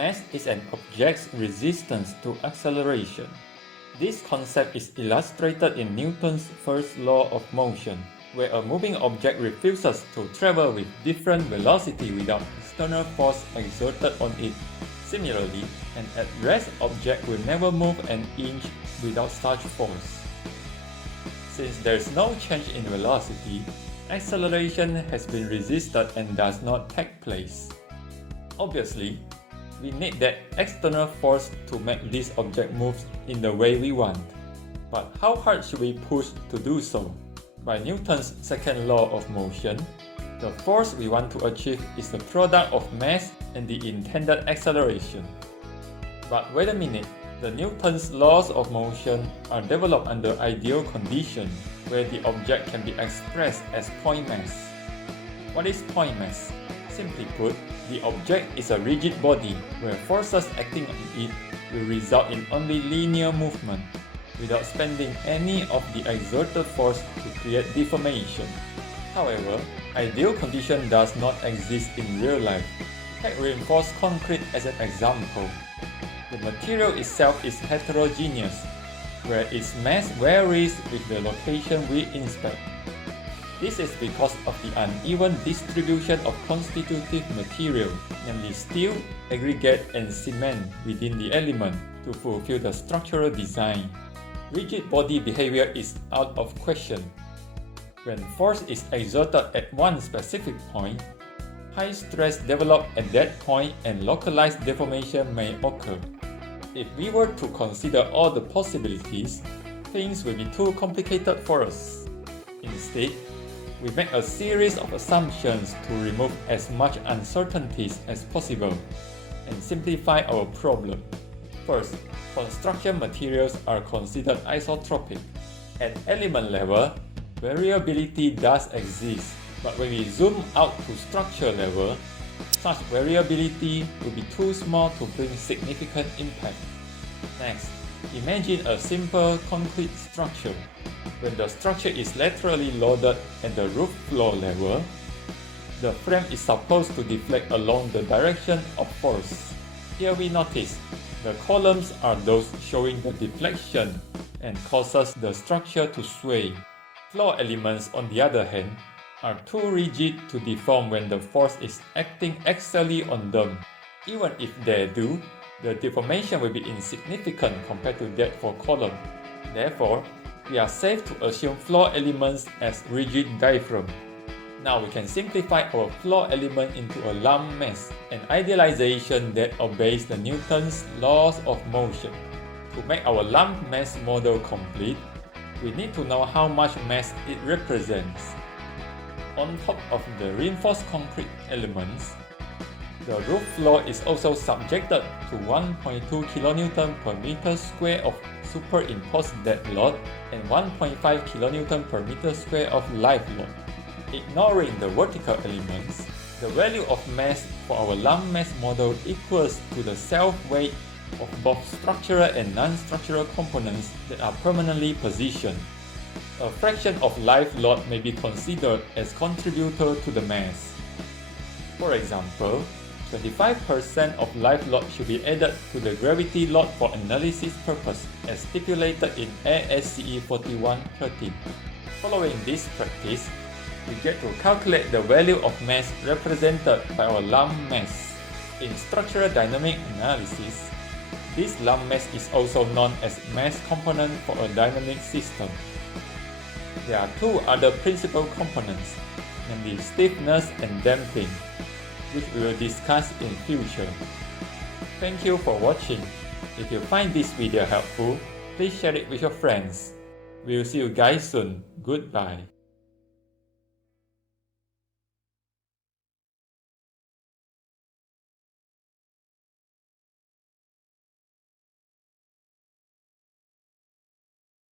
Mass is an object's resistance to acceleration. This concept is illustrated in Newton's first law of motion, where a moving object refuses to travel with different velocity without external force exerted on it. Similarly, an at-rest object will never move an inch without such force. Since there is no change in velocity, acceleration has been resisted and does not take place. Obviously, we need that external force to make this object move in the way we want. But how hard should we push to do so? By Newton's second law of motion, the force we want to achieve is the product of mass and the intended acceleration. But wait a minute, the Newton's laws of motion are developed under ideal conditions where the object can be expressed as point mass. What is point mass? Simply put, the object is a rigid body where forces acting on it will result in only linear movement without spending any of the exerted force to create deformation. However, ideal condition does not exist in real life. Take reinforced concrete as an example. The material itself is heterogeneous, where its mass varies with the location we inspect. This is because of the uneven distribution of constitutive material, namely steel, aggregate, and cement within the element to fulfill the structural design. Rigid body behavior is out of question. When force is exerted at one specific point, high stress develops at that point and localized deformation may occur. If we were to consider all the possibilities, things will be too complicated for us. Instead, we make a series of assumptions to remove as much uncertainties as possible and simplify our problem. First, construction materials are considered isotropic. At element level, variability does exist, but when we zoom out to structure level, such variability will be too small to bring significant impact. Next, imagine a simple concrete structure. When the structure is laterally loaded at the roof floor level, the frame is supposed to deflect along the direction of force. Here we notice the columns are those showing the deflection and causes the structure to sway. Floor elements, on the other hand, are too rigid to deform when the force is acting axially on them. Even if they do, the deformation will be insignificant compared to that for column. Therefore, we are safe to assume floor elements as rigid diaphragm. Now we can simplify our floor element into a lump mass, an idealization that obeys the Newton's laws of motion. To make our lump mass model complete, we need to know how much mass it represents. On top of the reinforced concrete elements, the roof floor is also subjected to 1.2 kN per meter square of superimposed dead load and 1.5 kN per meter square of live load. Ignoring the vertical elements, the value of mass for our lump mass model equals to the self-weight of both structural and non-structural components that are permanently positioned. A fraction of live load may be considered as contributor to the mass. For example, 25% of live load should be added to the gravity load for analysis purpose as stipulated in ASCE 4113. Following this practice, we get to calculate the value of mass represented by our lump mass. In structural dynamic analysis, this lump mass is also known as mass component for a dynamic system. There are two other principal components, namely stiffness and damping, which we will discuss in future. Thank you for watching. If you find this video helpful, please share it with your friends. We'll see you guys soon. Goodbye.